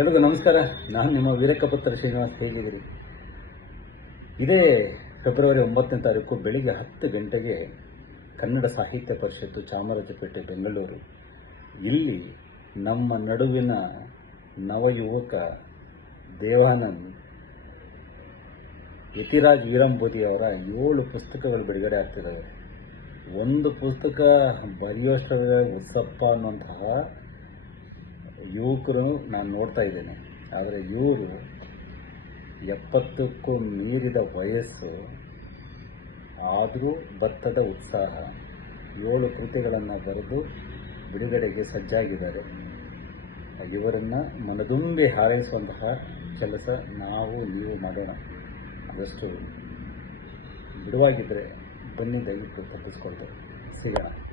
ಎಲ್ರಿಗೂ ನಮಸ್ಕಾರ. ನಾನು ನಿಮ್ಮ ವೀರಕಪುತ್ರ ಶ್ರೀನಿವಾಸ್ ಹೇಗಿದ್ದೀರಿ? ಇದೇ ಫೆಬ್ರವರಿ ಒಂಬತ್ತನೇ ತಾರೀಕು ಬೆಳಿಗ್ಗೆ ಹತ್ತು ಗಂಟೆಗೆ ಕನ್ನಡ ಸಾಹಿತ್ಯ ಪರಿಷತ್ತು ಚಾಮರಾಜಪೇಟೆ, ಬೆಂಗಳೂರು. ಇಲ್ಲಿ ನಮ್ಮ ನಡುವಿನ ನವಯುವಕ ದೇವಾನಂದ್ ಯತಿರಾಜ್ ವೀರಂಬೋದಿ ಅವರ ಏಳು ಪುಸ್ತಕಗಳು ಬಿಡುಗಡೆ ಆಗ್ತಿದ್ದಾವೆ. ಒಂದು ಪುಸ್ತಕ ಬರೆಯುವಷ್ಟರ ಉತ್ಸಪ್ಪ ಅನ್ನುವಂತಹ ಯುವಕರು ನಾನು ನೋಡ್ತಾ ಇದ್ದೇನೆ. ಆದರೆ ಇವರು ಎಪ್ಪತ್ತಕ್ಕೂ ಮೀರಿದ ವಯಸ್ಸು, ಆದರೂ ಭತ್ತದ ಉತ್ಸಾಹ, ಏಳು ಕೃತಿಗಳನ್ನು ಬರೆದು ಬಿಡುಗಡೆಗೆ ಸಜ್ಜಾಗಿದ್ದಾರೆ. ಇವರನ್ನು ಮನದುಂಬಿ ಹಾರೈಸುವಂತಹ ಕೆಲಸ ನಾವು, ನೀವು ಮಾಡೋಣ. ಆದಷ್ಟು ಬಿಡುವಾಗಿದ್ದರೆ ಬನ್ನಿ, ದಯವಿಟ್ಟು ತಪ್ಪಿಸ್ಕೊಳ್ತಾರೆ ಸಿಗೋಣ